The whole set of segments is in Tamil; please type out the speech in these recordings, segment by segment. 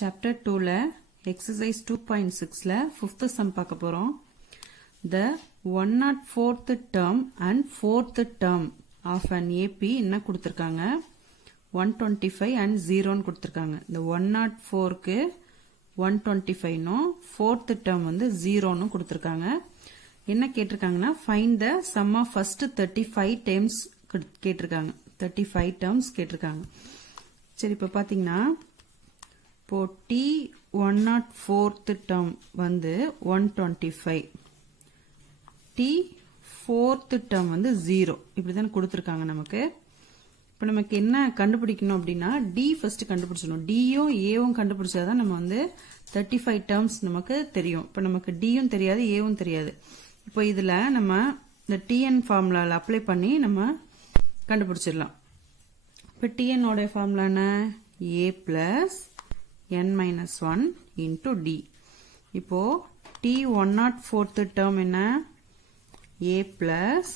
Chapter 2 exercise 2.6 fifth sum பார்க்க போறோம். The 104th term and 4th term of an AP என்ன கொடுத்திருக்காங்க 125 and 0 ன்னு கொடுத்திருக்காங்க. இந்த 104க்கு 125 னும் 4th term வந்து 0 ன்னு கொடுத்திருக்காங்க. என்ன கேட்டிருக்காங்கன்னா find the sum of first 35 terms கேட்டிருக்காங்க. 35 terms கேட்டிருக்காங்க. சரி இப்ப பாத்தீங்கன்னா இப்போ T104th term வந்து 125 T4th term வந்து 0 இப்படிதான் கொடுத்திருக்காங்க நமக்கு. இப்போ நமக்கு என்ன கண்டுபிடிக்கணும் அப்படின்னா D ஃபர்ஸ்ட் கண்டுபிடிச்சணும். Dயும் Aவும் கண்டுபிடிச்சாதான் நம்ம வந்து 35 terms நமக்கு தெரியும். இப்போ நமக்கு Dயும் தெரியாது Aவும் தெரியாது. இப்போ இதுல நம்ம இந்த TN ஃபார்முலால அப்ளை பண்ணி நம்ம கண்டுபிடிச்சிடலாம். இப்போ TN ஓட ஃபார்முலா என்ன A plus n minus 1 into D. இப்போ T104th term என்ன A plus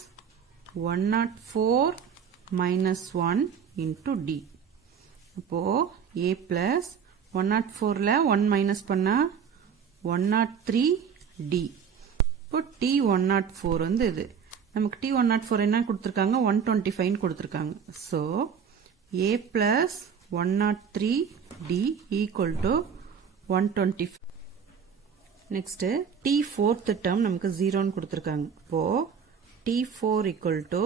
104 minus 1 into D. இப்போ A plus 104ல 1 minus பண்ணா 103 D. இப்போ T104 வந்து இது. நமக்கு T104 என்ன கொடுத்திருக்காங்க 125 கொடுத்திருக்காங்க. So A plus 103 D equal to 125. Next T4th term நமக்கு 0 ன்னு கொடுத்திருக்காங்க. இப்போ T4 equal to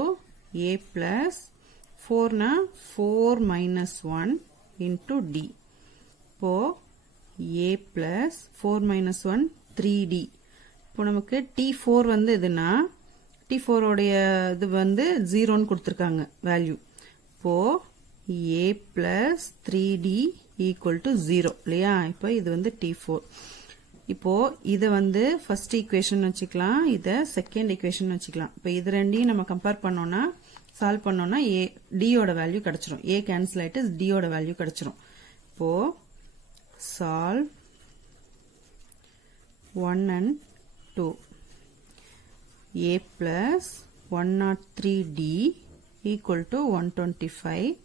A plus 4 னா 4 minus 1 into D. இப்போ A plus 4 minus 1 3D. இப்போ நமக்கு T4 வந்து இதுனா T4 உடைய இது வந்து 0 ன்னு கொடுத்திருக்காங்க வேல்யூ. இப்போ A plus 3D equal to 0 இல்லையா? இப்போ இது வந்து T4. இப்போ இதை வந்து ஃபர்ஸ்ட் ஈக்குவேஷன் வச்சுக்கலாம், இதை செகண்ட் ஈக்குவேஷன் வச்சுக்கலாம். இப்போ இது ரெண்டையும் நம்ம கம்பேர் பண்ணோம்னா சால்வ் பண்ணோம்னா D ஓட வேல்யூ கிடைச்சிரும். A கேன்சல் ஆயிட்டு D ஓட வேல்யூ கிடைச்சிரும். இப்போ solve 1 and 2. A plus 103D equal to 125.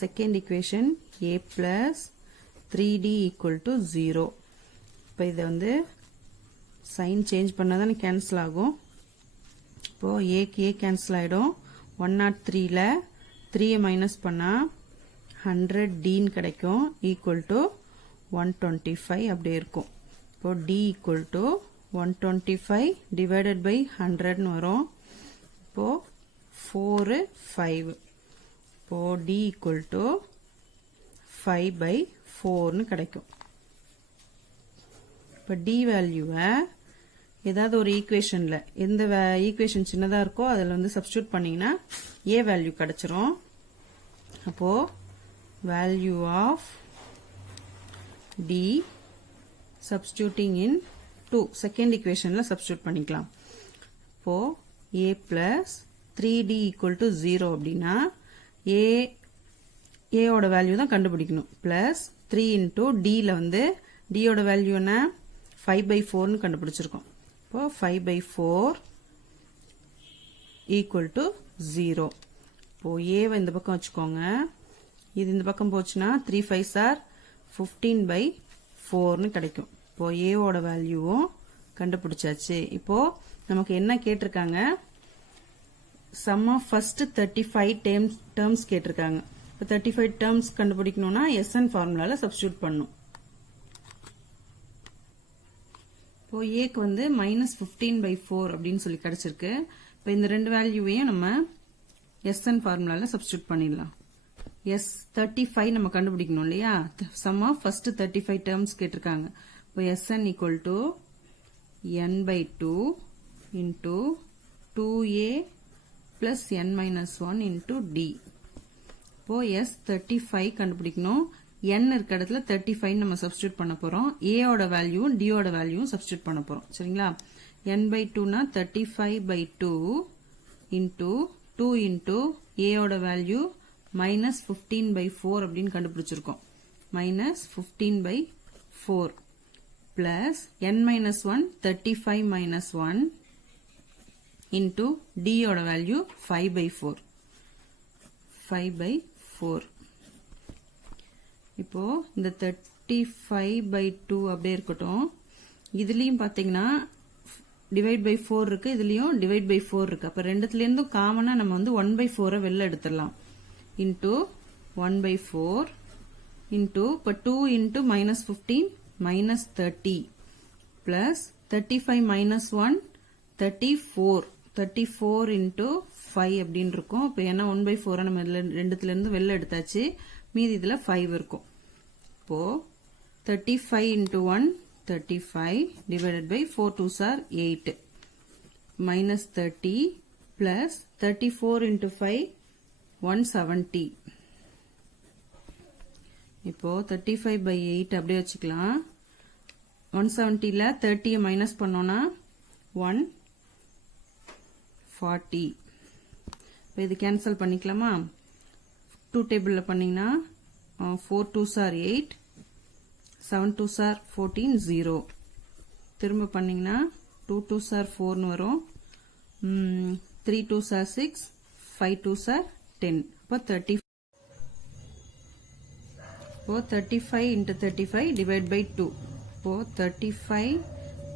Second equation A plus 3D equal to 0. இப்போ இதை வந்து சைன் சேஞ்ச் பண்ணாதான் கேன்சல் ஆகும். இப்போ ஏக்கு ஏ கேன்சல் ஆயிடும். 103ல 3 மைனஸ் பண்ணா 100Dன்னு கிடைக்கும் ஈக்குவல் டு 125 அப்படியே இருக்கும். இப்போ D equal to 125 divided by 100ன்னு வரும். இப்போ 4 5. இப்போ D equal to 5 by 4ன்னு கிடைக்கும். இப்போ D வேல்யூவை ஏதாவது ஒரு ஈக்குவேஷன்ல எந்த ஈக்குவேஷன் சின்னதா இருக்கோ அதில் வந்து சப்ஸ்டியூட் பண்ணீங்கன்னா A வேல்யூ கிடைச்சிரும். அப்போ value of D substituting in 2 second ஈக்குவேஷன்ல சப்ஸ்டியூட் பண்ணிக்கலாம். இப்போ A plus 3D equal to 0 அப்படின்னா A ஓட வேல்யூ தான் கண்டுபிடிக்கணும். பிளஸ் 3 into Dல வந்து D ஓட வேல்யூ என்ன 5 by 4ன்னு கண்டுபிடிச்சிருக்கோம். இப்போ 5 by 4 equal to 0. இப்போ A இந்த பக்கம் வச்சுக்கோங்க. இது இந்த பக்கம் போச்சுன்னா 3 5s are 15 by 4ன்னு கிடைக்கும். இப்போ A ஓட வேல்யூவும் கண்டுபிடிச்சாச்சு. இப்போ நமக்கு என்ன கேட்டிருக்காங்க sum of first 35 terms கேட்டிருக்காங்க. இப்போ 35 terms கண்டுபிடிக்கணும்னா SN ஃபார்முலால சப்ஸ்டியூட் பண்ணும். இப்போ ஏக்கு வந்து -15 by 4 அப்படின்னு சொல்லி கிடைச்சிருக்கு. இப்போ இந்த ரெண்டு வேல்யூவையும் நம்ம SN ஃபார்முலால சப்ஸ்டியூட் பண்ணிடலாம். S35 நம்ம கண்டுபிடிக்கணும் இல்லையா? sum of first 35 terms கேட்டிருக்காங்க. இப்போ SN equal to n by 2 into 2A plus n minus 1 into D. இப்போ S35 கண்டுபிடிக்கணும். n இருக்க இடத்துல 35 நம்ம சப்ஸ்டியூட் பண்ண போறோம். A ஓட வேல்யூவும் D ஓட வேல்யூவும் சப்ஸ்டியூட் பண்ண போறோம். சரிங்களா? n by 2 னா 35 by 2 into 2 into A ஓட வேல்யூ -15 by 4 அப்படின்னு கண்டுபிடிச்சிருக்கோம். -15 by 4 plus n minus 1 35 minus 1 into D ஓட வேல்யூ 5 by 4. 5 by 4. இப்போ இந்த 55/2 அப்படியே இருக்கட்டும். இதுலயும் பாத்தீங்கன்னா டிவைட் பை 4 இருக்கு, இதுலயும் டிவைட் பை 4 இருக்கு. அப்ப ரெண்டுத்துல இருந்தும் காமனா நம்ம வந்து 1/4 வெளில எடுத்துடலாம். இன்டூ 1/4 இன்டூ இப்ப 2 இன்டூ -15 -30 பிளஸ் 35 -1 34 34 இன்டூ 5 அப்படின்னு இருக்கும். இப்ப ஏன்னா 1/4 நம்ம ரெண்டுத்துல இருந்து வெளில எடுத்தாச்சு, மீதி இதுல 5 இருக்கும். இப்போ 35 into 1 35 divided by 4 2s are 8 minus 30 plus 34 into 5 170. இப்போ 35 by 8 அப்படியே வச்சுக்கலாம். 170ல 30 மைனஸ் பண்ணோம்னா 140. இப்போ இது கேன்சல் பண்ணிக்கலாமா? 2 டேபிள்ல பண்ணீங்கன்னா 4 2s are 8 7 2s are 14 0. திரும்ப பண்ணீங்கன்னா 2 2s are 4 னு வரும். 3 2s are 6 5 2s are 10. அப்போ 30. இப்போ 35 into 35 divide by 2. இப்போ 35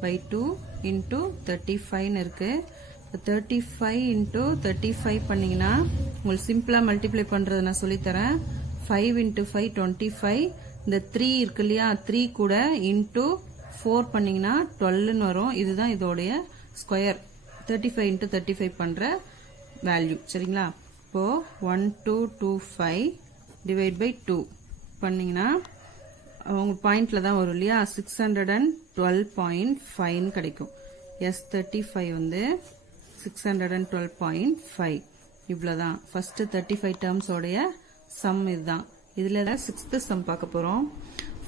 by 2 into 35 னு இருக்கு. 35 into 35 பண்ணீங்கன்னா உங்களுக்கு சிம்பிளா மல்டிப்ளை பண்றது நான் சொல்லித்தரேன். 5 into 5 25. இந்த 3 இருக்கு இல்லையா, 3 கூட இன்டூ 4 பண்ணீங்கன்னா 12 வரும். இதுதான் இதோடைய ஸ்கொயர். 35 into 35 பண்ற வேல்யூ. சரிங்களா? இப்போ 1225 டிவைட் பை 2 பண்ணீங்கன்னா உங்க பாயிண்ட்ல தான் வரும் இல்லையா, 612.5 கிடைக்கும். S35 வந்து 612.5. இவ்வளவுதான் ஃபர்ஸ்ட் 35 டேர்ம்ஸ் உடைய சம். இதுதான். இதுல 6th sum பார்க்க போறோம்.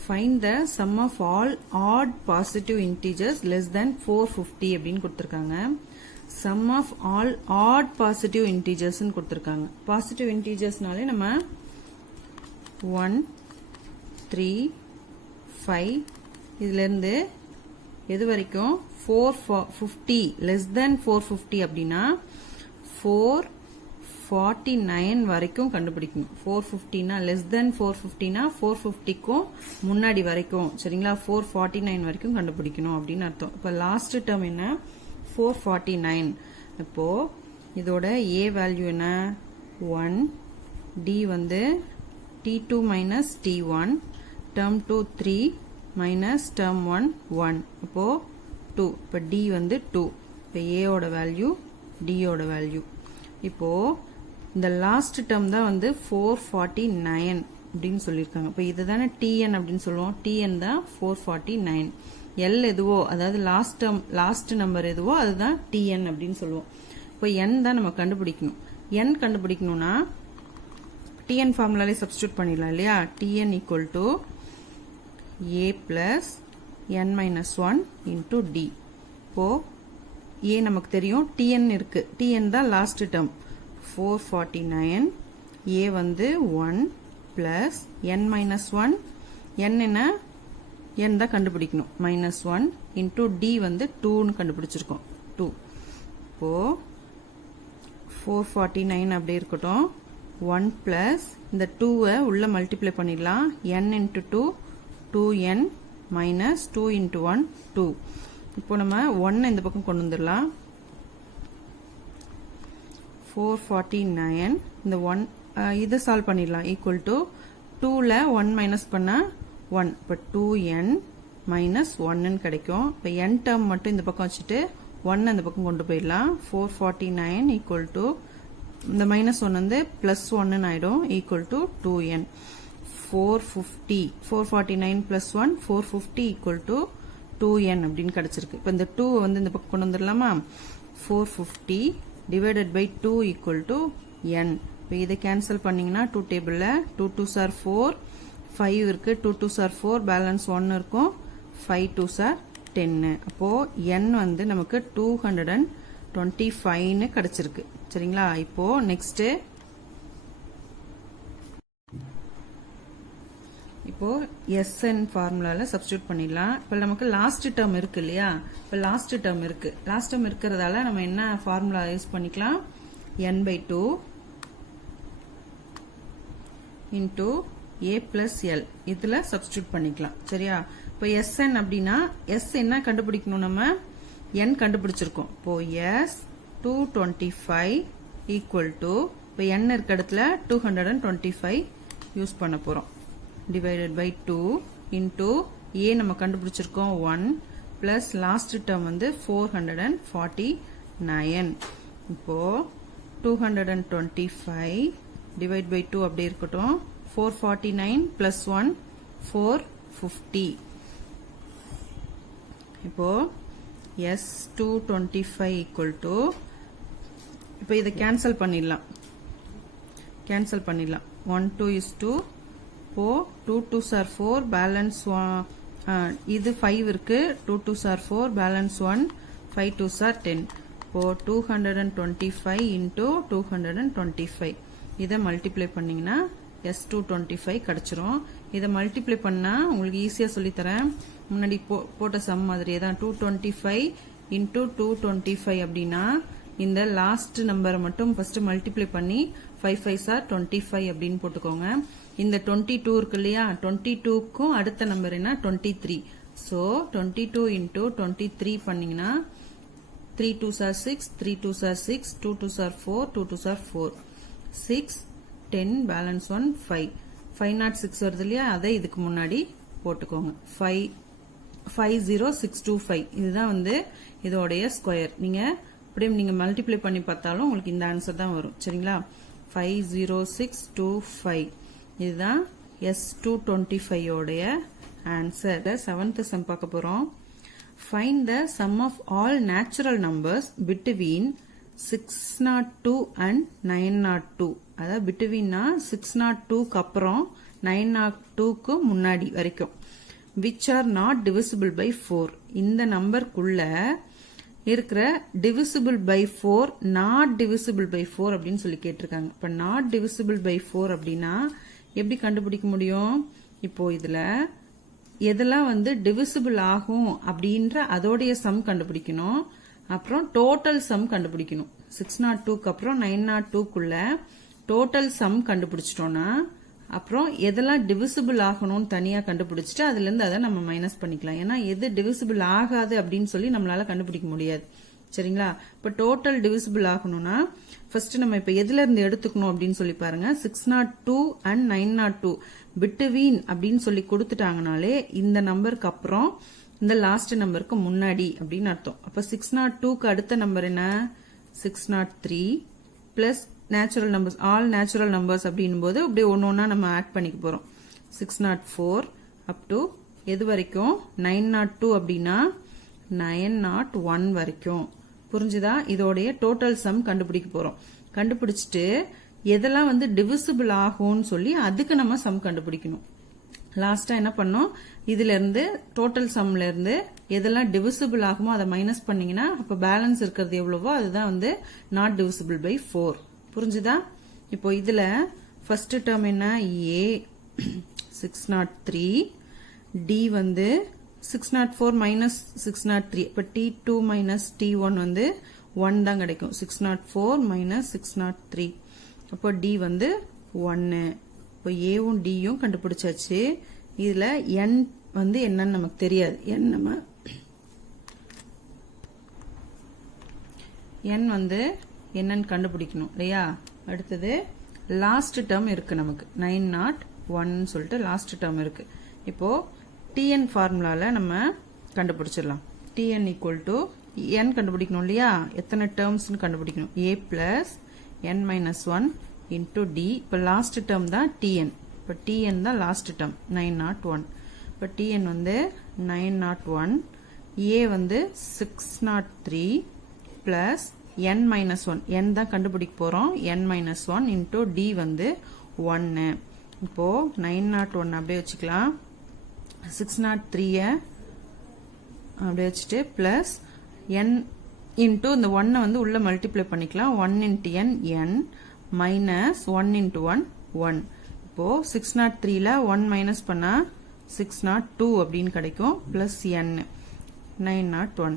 Find the sum of all odd positive integers less than 450 அப்படின்னு கொடுத்திருக்காங்க. Sum of all odd positive integers ன்னு கொடுத்திருக்காங்க. Positive integersனாலே நம்ம 1 3 5 இதுல இருந்து எது வரைக்கும் 450 less than 450 அப்படின்னா 449 வரைக்கும் கண்டுபிடிக்கணும். 450னா less than 450னா 450க்கும் முன்னாடி வரைக்கும். சரிங்களா? 449 வரைக்கும் கண்டுபிடிக்கணும் அப்படின்னு அர்த்தம். இப்ப லாஸ்ட் டேர்ம் என்ன? 449. இப்போ இதோட a வேல்யூ என்ன? 1. d வந்து t2 minus t1, term 2 3 minus term 1 1. இப்போ 2. இப்போ d வந்து 2. இப்போ a ஓட வேல்யூ, d ஓட வேல்யூ. இப்போ இந்த லாஸ்ட் டேர்ம் தான் வந்து 449 அப்படின்னு சொல்லியிருக்காங்க. இப்போ இதுதானே tn அப்படின்னு சொல்லுவோம். tn தான் 449. l எதுவோ, அதாவது லாஸ்ட் நம்பர் எதுவோ அதுதான் tn அப்படின்னு சொல்லுவோம். இப்போ n தான் நம்ம கண்டுபிடிக்கணும். n கண்டுபிடிக்கணும்னா tn ஃபார்முலாலே சப்ஸ்டிட்யூட் பண்ணிடலாம் இல்லையா? tn equal to a plus n minus 1 into d. இப்போ a நமக்கு தெரியும், tn இருக்கு. tn தான் லாஸ்ட் டேர்ம் 449. a வந்து 1 பிளஸ் n மைனஸ் 1. n என்ன? n தான் கண்டுபிடிக்கணும். மைனஸ் 1 இன்டூ d வந்து 2ன்னு கண்டுபிடிச்சிருக்கோம். 2. இப்போ 449 அப்படி இருக்கட்டும். 1 பிளஸ் இந்த 2வை உள்ள மல்டிப்ளை பண்ணிடலாம். n into 2 2n minus 2 into 1 2. இப்போ நம்ம 1 இந்த பக்கம் கொண்டு வந்துடலாம். 449 இந்த 1 இதை சால்வ் பண்ணிடலாம். ஈக்குவல் டு 2ல 1 மைனஸ் பண்ணா 1. இப்போ 2n மைனஸ் 1ன்னு கிடைக்கும். இப்போ n டேர்ம் மட்டும் இந்த பக்கம் வச்சுட்டு 1 இந்த பக்கம் கொண்டு போயிடலாம். 449 ஈக்குவல் டு இந்த மைனஸ் 1 வந்து பிளஸ் 1ன்னு ஆயிடும். Equal to 2n. 450 449 plus 1 450 equal to 2n அப்படின்னு கிடைச்சிருக்கு. இப்போ இந்த 2 வந்து இந்த பக்கம் கொண்டு வந்துடலாமா? 450 divided by 2 equal to n. இப்போ இதை கேன்சல் பண்ணீங்கன்னா 2 டேபிள்ல 2 2s are 4 5 இருக்கு. 2 2s are 4 பேலன்ஸ் 1 இருக்கும். 5 2s are 10. அப்போ n வந்து நமக்கு 225 கிடைச்சிருக்கு. சரிங்களா? இப்போ நெக்ஸ்ட் இப்போ SN ஃபார்முலால சப்ஸ்டிட்யூட் பண்ணிடலாம். இப்போ நமக்கு லாஸ்ட் டேர்ம் இருக்கு இல்லையா? இப்போ லாஸ்ட் டேர்ம் இருக்கிறதால நம்ம என்ன ஃபார்முலா யூஸ் பண்ணிக்கலாம்? n/2 into a plus l இதுல சப்ஸ்டிட்யூட் பண்ணிக்கலாம் சரியா இப்போ sn அப்படின்னா s என்ன கண்டுபிடிக்கணும் நம்ம n கண்டுபிடிச்சிருக்கோம் இப்போ s 225 equal to இப்போ n இருக்க இடத்துல 225 யூஸ் பண்ண போறோம் divided by 2 into a நம்ம கண்டுபிடிச்சிருக்கோம் 1 plus last term வந்து 449 இப்போ 225 divide by 2 அப்படியே இருக்கட்டும் 449 plus 1 450 இப்போ S225 equal to இப்போ இதை கேன்சல் பண்ணிடலாம் 1 2 is 2 2 2s are 4 balance 1 இது 5 இருக்கு 2 2s are 4 balance 1 5 2s are 10 இப்போ 225 into 225 இதை மல்டிப்ளை பண்ணீங்கன்னா S225 கிடைச்சிரும் இதை மல்டிப்ளை பண்ணா உங்களுக்கு ஈஸியா சொல்லி தரேன் முன்னாடி போட்ட சம் மாதிரியே தான் 225 into 225 அப்படின்னா இந்த லாஸ்ட் நம்பரை மட்டும் ஃபர்ஸ்ட் மல்டிப்ளை பண்ணி 5 5s are 25 அப்படின்னு போட்டுக்கோங்க இந்த 22 இருக்கு இல்லையா 22க்கும் அடுத்த நம்பர் என்ன 23 சோ 22 into 23 பண்ணீங்கன்னா 3 2s are 6 3 2s are 6 2 2s are 4 2 2s are 4 6 10 balance 1 5 506 வருது இல்லையா அதை இதுக்கு முன்னாடி போட்டுக்கோங்க 50625 இதுதான் வந்து இதோடைய ஸ்கொயர் நீங்க அப்படியே நீங்க மல்டிப்ளை பண்ணி பார்த்தாலும் உங்களுக்கு இந்த ஆன்சர் தான் வரும் சரிங்களா 50625 இதுதான் S225 உடைய ஆன்சர் 7th சம் பார்க்க போறோம் find the sum of all natural numbers between 602 and 902 அதாவது betweenனா 602 க்கு அப்புறம் 902 க்கு முன்னாடி வரைக்கும் which are not divisible by 4 இந்த நம்பருக்குள்ள இருக்கிற divisible by 4 not divisible by 4 அப்படின்னு சொல்லி கேட்டிருக்காங்க இப்ப not divisible by 4 அப்படின்னா எப்படி கண்டுபிடிக்க முடியும் இப்போ இதுல எதெல்லாம் வந்து divisible ஆகும் அப்படின்ற அதோடைய சம் கண்டுபிடிக்கணும் அப்புறம் டோட்டல் சம் கண்டுபிடிக்கணும் 602 க்கு அப்புறம் 902 குள்ள டோட்டல் சம் கண்டுபிடிச்சிட்டோம்னா அப்புறம் எதெல்லாம் டிவிசிபிள் ஆகணும்னு தனியா கண்டுபிடிச்சிட்டு அதுல இருந்து அதை நம்ம மைனஸ் பண்ணிக்கலாம் ஏன்னா எது டிவிசிபிள் ஆகாது அப்படின்னு சொல்லி நம்மளால கண்டுபிடிக்க முடியாது சரிங்களா இப்ப டோட்டல் டிவிசிபிள் ஆகணும்னா ஃபர்ஸ்ட் நம்ம இப்ப எதுல இருந்து எடுத்துக்கணும் அப்படின்னு சொல்லி பாருங்க 602 and 902 பிட்வீன் அப்படின்னு சொல்லி கொடுத்துட்டாங்கனாலே இந்த நம்பருக்கு அப்புறம் இந்த லாஸ்ட் நம்பருக்கு முன்னாடி அப்படின்னு அர்த்தம் அப்ப 602க்கு அடுத்த நம்பர் என்ன 603 plus natural numbers all natural numbers அப்படின்னும் போது அப்படியே ஒன்னொன்னா நம்ம ஆட் பண்ணிக்க போறோம் 604 அப் டு எது வரைக்கும் 902 அப்படின்னா 901 வரைக்கும் புரிஞ்சுதா இதோடைய டோட்டல் சம் கண்டுபிடிக்க போறோம் கண்டுபிடிச்சிட்டு எதெல்லாம் வந்து டிவிசிபிள் ஆகும்னு சொல்லி அதுக்கு நம்ம சம் கண்டுபிடிக்கணும் லாஸ்டா என்ன பண்ணோம் இதுல இருந்து டோட்டல் சம்ல இருந்து எதெல்லாம் டிவிசிபிள் ஆகுமோ அதை மைனஸ் பண்ணீங்கன்னா அப்ப பேலன்ஸ் இருக்கிறது எவ்வளவோ அதுதான் வந்து நாட் டிவிசிபிள் பை 4 புரிஞ்சுதா இப்போ இதுல ஃபர்ஸ்ட் டேர்ம் என்ன a 603 d வந்து 604 மைனஸ் 603 இப்ப t2 மைனஸ் t1 வந்து 1 தான் கிடைக்கும் 604 மைனஸ் 603 அப்போ d வந்து 1 இப்போ a-வும் d-யும் கண்டுபிடிச்சாச்சு இதுல n வந்து என்னன்னு நமக்கு தெரியாது n நம்ம n வந்து என்னன்னு கண்டுபிடிக்கணும் இல்லையா அடுத்தது லாஸ்ட் டேர்ம் இருக்கு நமக்கு 901 சொல்லிட்டு லாஸ்ட் டேர்ம் இருக்கு இப்போ tn ஃபார்முலால நம்ம கண்டுபிடிச்சிடலாம் tn equal to n கண்டுபிடிக்கணும் இல்லையா எத்தனை டேர்ம்ஸ்னு கண்டுபிடிக்கணும் a plus n minus 1 into d இப்போ லாஸ்ட் டேர்ம் தான் tn இப்போ tn தான் லாஸ்ட் டேர்ம் 901 இப்போ tn வந்து 901 a வந்து 603 plus n minus 1 n தான் கண்டுபிடிக்க போறோம் n minus 1 into d வந்து 1 இப்போ 901 அப்படியே வச்சுக்கலாம் 603 அப்படியே வச்சுட்டு plus n into இந்த 1 வந்து உள்ள மல்டிப்ளை பண்ணிக்கலாம் 1 into n n minus 1 into 1 1 இப்போ 603 ல 1 மைனஸ் பண்ணா 602 அப்படின்னு கிடைக்கும் plus n 901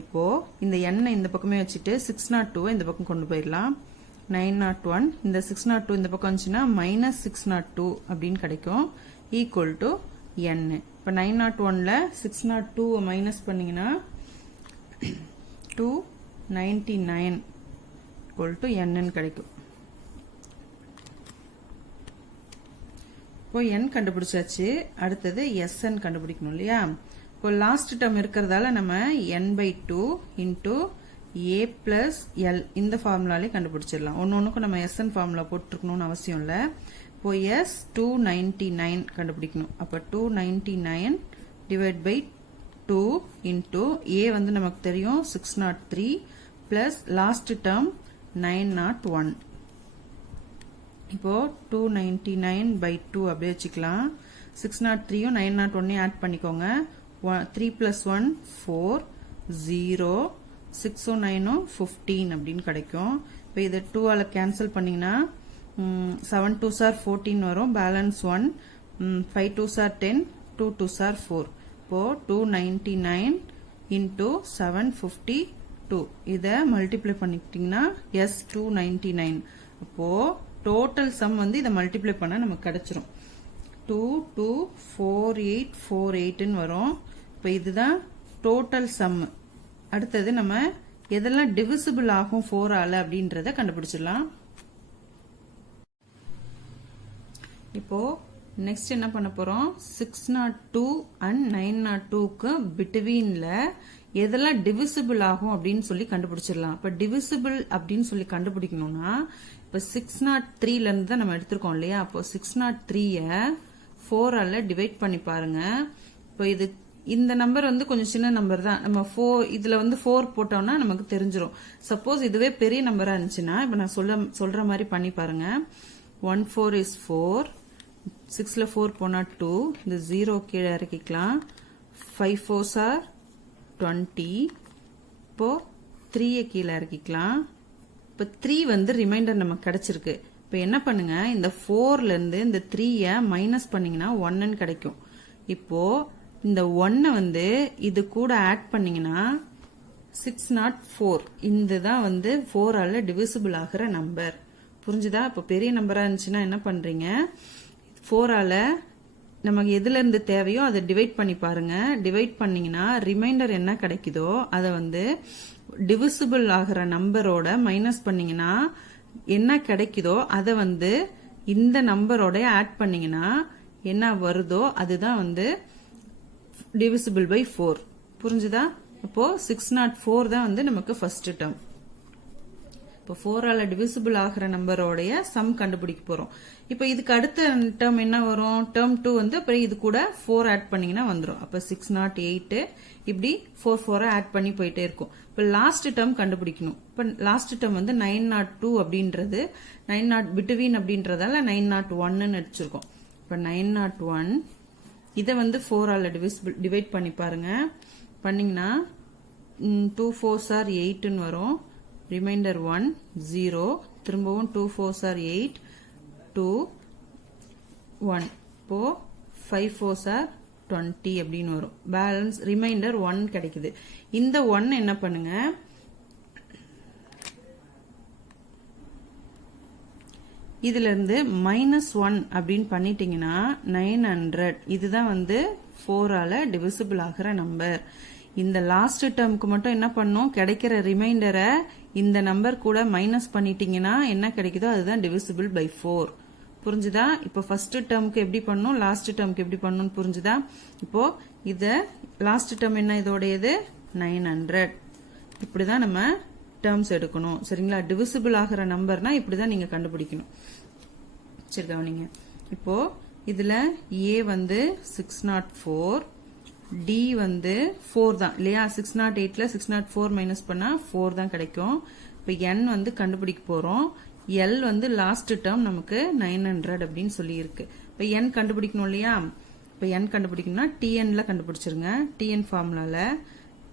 இப்போ இந்த n இந்த பக்கமே வச்சிட்டு 602 இந்த பக்கம் கொண்டு போயிடலாம் 901 இந்த 602 இந்த பக்கம் வந்துச்சுன்னா minus 602 அப்படின்னு கிடைக்கும் equal to n. இப்போ 901ல 602 மைனஸ் பண்ணீங்கன்னா 299 equal to n கிடைக்கும். இப்போ n கண்டுபிடிச்சாச்சு. அடுத்தது sn கண்டுபிடிக்கணும் இல்லையா? இப்போ லாஸ்ட் டேர்ம் இருக்கிறதால நம்ம n/2 into a plus l இந்த ஃபார்முலாலே கண்டுபிடிச்சிடலாம். ஒன்னொன்னுக்கும் நம்ம sn ஃபார்முலா போட்டுருக்கணும்னு அவசியம் இல்லை. இப்போ s 299 கண்டுபிடிக்கணும். அப்போ 299 டிவைட் பை 2 into a வந்து நமக்கு தெரியும் 603 plus லாஸ்ட் டேர்ம் 901. இப்போ 299 by 2 அப்படியே வச்சுக்கலாம். 603யும் 901 ஆட் பண்ணிக்கோங்க. 3 plus 1 4 0 6 9 15 அப்படின்னு கிடைக்கும். இப்போ இதை 2 ஆல கேன்சல் பண்ணீங்கன்னா 7 2s are 14 வரும். Balance 1 5 2s are 10 2 2s are 4. இப்போ 299 into 752 இதை மல்டிப்ளை பண்ணிக்கிட்டீங்கன்னா s 299. அப்போ டோட்டல் சம் வந்து இதை மல்டிப்ளை பண்ண நமக்கு கிடைச்சிரும். 224848 வரும். இப்போ இதுதான் டோட்டல் சம். அடுத்தது நம்ம எதெல்லாம் டிவிசிபிள் ஆகும் 4 ஆல அப்படின்றத கண்டுபிடிச்சிடலாம். இப்போ நெக்ஸ்ட் என்ன பண்ண போறோம்? 602 and 902க்கு பிட்வீன்ல எதெல்லாம் டிவிசிபிள் ஆகும் அப்படின்னு சொல்லி கண்டுபிடிச்சிடலாம். இப்ப டிவிசிபிள் அப்படின்னு சொல்லி கண்டுபிடிக்கணும்னா இப்ப 603ல இருந்து தான் நம்ம எடுத்திருக்கோம் இல்லையா? அப்போ 603ய 4 ஆல டிவைட் பண்ணி பாருங்க. இப்போ இது இந்த நம்பர் வந்து கொஞ்சம் சின்ன நம்பர் தான். நம்ம 4 இதுல வந்து 4 போட்டோம்னா நமக்கு தெரிஞ்சிரும். சப்போஸ் இதுவே பெரிய நம்பரா இருந்துச்சுன்னா இப்ப நான் சொல்ற மாதிரி பண்ணி பாருங்க. 1 4 is 4, 6ல 4 போனா 2, இந்த 0 கீழே இறக்கிக்கலாம். 5 4s are 20. இப்போ 3 கீழே இறக்கிக்கலாம். இப்போ 3 வந்து ரிமைண்டர் நமக்கு கிடைச்சிருக்கு. இப்போ என்ன பண்ணுங்க, இந்த 4ல இருந்து இந்த 3ய மைனஸ் பண்ணீங்கன்னா 1 கிடைக்கும். இப்போ இந்த 1 வந்து இது கூட ஆட் பண்ணீங்கன்னா 604. இந்த தான் வந்து 4 ஆல டிவிசிபிள் ஆகிற நம்பர். புரிஞ்சுதா? இப்போ பெரிய நம்பரா இருந்துச்சுன்னா என்ன பண்றீங்க, 4 ஆல நமக்கு எதுல இருந்து தேவையோ அதை டிவைட் பண்ணி பாருங்க. டிவைட் பண்ணீங்கன்னா ரிமைண்டர் என்ன கிடைக்குதோ அதை வந்து டிவிசிபிள் ஆகிற நம்பரோட மைனஸ் பண்ணீங்கன்னா என்ன கிடைக்குதோ அதை வந்து இந்த நம்பரோட ஆட் பண்ணீங்கன்னா என்ன வருதோ அதுதான் வந்து divisible by 4. புரிஞ்சுதா? அப்போ 604 தான் வந்து நமக்கு ஃபர்ஸ்ட் டேர்ம். இப்போ 4 ஆல டிவிசிபிள் ஆகிற நம்பரோடைய சம் கண்டுபிடிக்க போறோம். இப்போ இதுக்கு அடுத்த டேர்ம் என்ன வரும்? டேர்ம் 2 வந்து அப்புறம் இது கூட 4 ஆட் பண்ணீங்கன்னா வந்துடும். அப்ப 608 இப்படி 4 4 ஆட் பண்ணி போயிட்டே இருக்கும். இப்போ லாஸ்ட் டேர்ம் கண்டுபிடிக்கணும். இப்போ லாஸ்ட் டேர்ம் வந்து 902 அப்படின்றது 90 பிட்வீன் அப்படின்றதால 901 அடிச்சிருக்கோம். இப்போ 901 இதை வந்து 4 ஆல டிவைட் பண்ணி பாருங்க. பண்ணீங்கன்னா 2 4s are 8 வரும். ரிமைண்டர் 1 0. திரும்பவும் 2 4s are 8 2 1. இப்போ 5 4s are 20 அப்படின்னு வரும். பேலன்ஸ் ரிமைண்டர் 1 கிடைக்குது. இந்த 1 என்ன பண்ணுங்க, இதுல இருந்து -1 அப்படின்னு பண்ணிட்டீங்கன்னா 900. இதுதான் வந்து 4 ஆல டிவிசிபிள் ஆகிற நம்பர். இந்த லாஸ்ட் டேர்முக்கு மட்டும் என்ன பண்ணும், கிடைக்கிற ரிமைண்டரை இந்த நம்பர் கூட மைனஸ் பண்ணிட்டீங்கன்னா என்ன கிடைக்குதோ அதுதான் டிவிசிபிள் பை 4. புரிஞ்சுதா? இப்போ ஃபர்ஸ்ட் டேர்முக்கு எப்படி பண்ணும், லாஸ்ட் டேர்முக்கு எப்படி பண்ணணும், புரிஞ்சுதா? இப்போ இத லாஸ்ட் டேர்ம் என்ன, இதோடையது 900. இப்படிதான் நம்ம டேர்ம்ஸ் எடுக்கணும். சரிங்களா? டிவிசிபிள் ஆகிற நம்பர்னா இப்படிதான் நீங்க கண்டுபிடிக்கணும். சரி கவனிங்க. இப்போ இதுல A வந்து 604, D வந்து 4 தான் இல்லையா? 608ல 604 மைனஸ் பண்ணா 4 தான் கிடைக்கும். இப்போ N வந்து கண்டுபிடிக்க போறோம். L வந்து லாஸ்ட் டேர்ம் நமக்கு 900 அப்படின்னு சொல்லி இருக்கு. இப்போ N கண்டுபிடிக்கணும் இல்லையா? இப்போ N கண்டுபிடிக்கணும்னா TNல கண்டுபிடிச்சிருங்க. TN ஃபார்முலால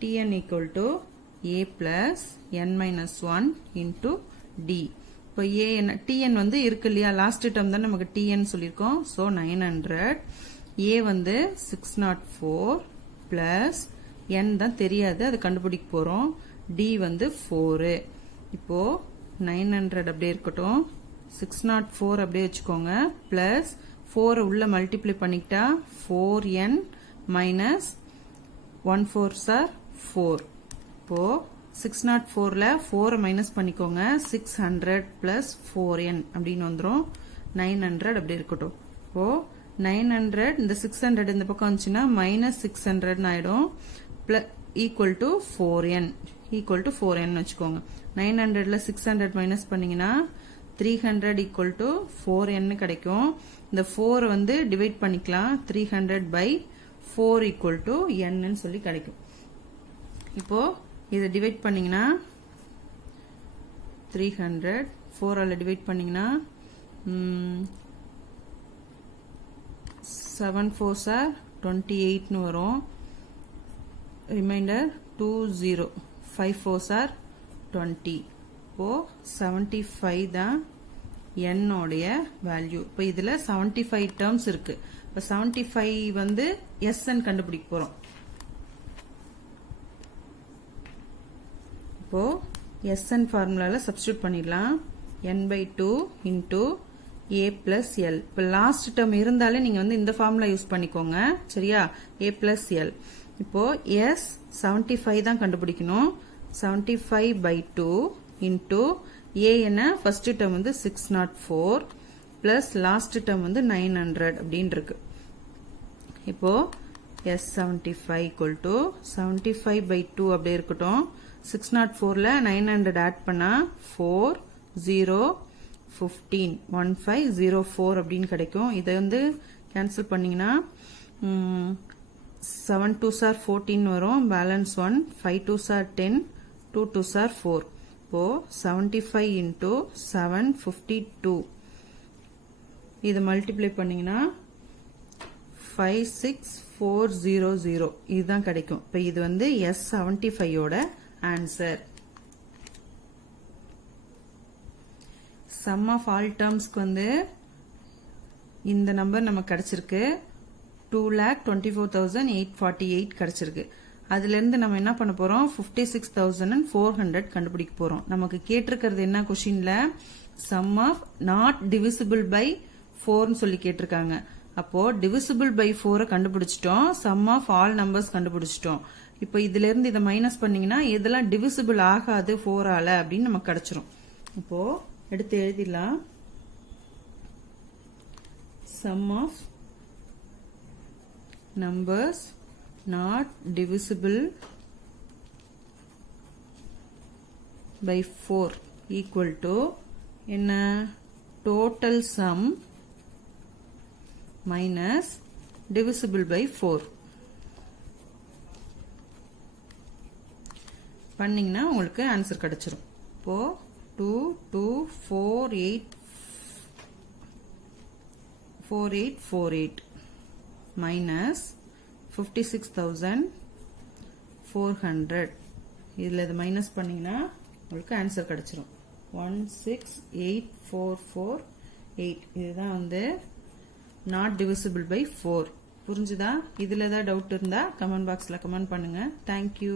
TN equal to A plus N minus 1 into D. இப்போ TN வந்து இருக்கு இல்லையா? லாஸ்ட் டேர்ம் தான் நமக்கு TN சொல்லியிருக்கோம். ஸோ 900. A வந்து 604 பிளஸ் N தான் தெரியாது, அது கண்டுபிடிக்க போறோம். D வந்து 4. இப்போ 900 அப்படியே இருக்கட்டும். 604 அப்படியே வச்சுக்கோங்க. பிளஸ் 4 உள்ள மல்டிப்ளை பண்ணிக்கிட்டா 4n மைனஸ் 1 4s are 4. இப்போ 604ல 4 மைனஸ் பண்ணிக்கோங்க. 600 பிளஸ் 4n அப்படின்னு வந்துரும். 900 அப்படி இருக்கட்டும். இப்போ 900 இந்த 600 இந்த பக்கம் வந்துச்சுன்னா மைனஸ் 600 ஆயிடும். Equal to 4n equal to 4n வச்சுக்கோங்க. 900ல 600 மைனஸ் பண்ணீங்கன்னா 300 ஈக்குவல் டு 4n கிடைக்கும். இந்த 4 வந்து டிவைட் பண்ணிக்கலாம். 300 by 4 ஈக்குவல் டு n சொல்லி கிடைக்கும். இப்போ இதை டிவைட் பண்ணீங்கன்னா 300 4ஆல டிவைட் பண்ணீங்கன்னா 7 4s are 28 வரும். Reminder 20 5 4s are 20. இப்போ 75 தான் n உடைய வேல்யூ. இப்போ இதுல 75 டேர்ம்ஸ் இருக்கு. இப்போ 75 வந்து sn கண்டுபிடிக்க போறோம். இப்போ sn ஃபார்முலால சப்ஸ்டிட்யூட் பண்ணிடலாம். n by 2 into a plus l. இப்போ லாஸ்ட் டேர்ம் இருந்தாலே நீங்க வந்து இந்த ஃபார்முலா யூஸ் பண்ணிக்கோங்க. சரியா? a plus l. இப்போ s 75 தான் கண்டுபிடிக்கணும். 75 by 2 into a என்ன ஃபர்ஸ்ட் டேர்ம் வந்து 604 பிளஸ் லாஸ்ட் டேர்ம் வந்து 900 அப்படின்னு இருக்கு. இப்போ s 75 equal to 75 by 2 அப்படியே இருக்கட்டும். 604ல 900 ஆட் பண்ணா 4 0 15 1504 அப்படின்னு கிடைக்கும். இதை வந்து கேன்சல் பண்ணீங்கன்னா 7 2s are 14 வரும். Balance 1 5 2s are 10 2 2s are 4. இப்போ 75 into 752 இது மல்டிப்ளை பண்ணீங்கன்னா 56400 இதுதான் கிடைக்கும். இப்போ இது வந்து S75 ஓட ஆன்சர். சம் ஆஃப் ஆல் டேர்ம்ஸ்க்கு வந்து இந்த நம்பர் நமக்கு கிடைச்சிருக்கு. 2,24,848 கிடைச்சிருக்கு. அதுல இருந்து நம்ம என்ன பண்ண போறோம்? 56,400 கண்டுபிடிக்க போறோம். நமக்கு கேட்டிருக்கிறது என்ன கொஸ்டின்ல? Sum of not divisible by 4 சொல்லி கேட்டிருக்காங்க. அப்போ டிவிசிபிள் பை 4 கண்டுபிடிச்சிட்டோம். சம் ஆஃப் ஆல் நம்பர்ஸ் கண்டுபிடிச்சிட்டோம். இப்போ இதுல இருந்து இதை மைனஸ் பண்ணீங்கன்னா இதெல்லாம் டிவிசிபிள் ஆகாது 4ஆல அப்படின்னு நமக்கு கிடைச்சிரும். இப்போ எடுத்து எழுதிடலாம். Sum of numbers not divisible by 4 equal to என்ன total sum minus divisible by 4 பண்ணீங்கன்னா உங்களுக்கு ஆன்சர் கிடைச்சிரும். இப்போ 2248448 minus 56,400 இதுல இது மைனஸ் பண்ணீங்கன்னா உங்களுக்கு ஆன்சர் கிடைச்சிரும். 168,448 இதுதான் வந்து நாட் டிவிசிபிள் பை 4. புரிஞ்சுதா? இதுல ஏதாவது டவுட் இருந்தா கமெண்ட் பாக்ஸ்ல கமெண்ட் பண்ணுங்க. தேங்க்யூ.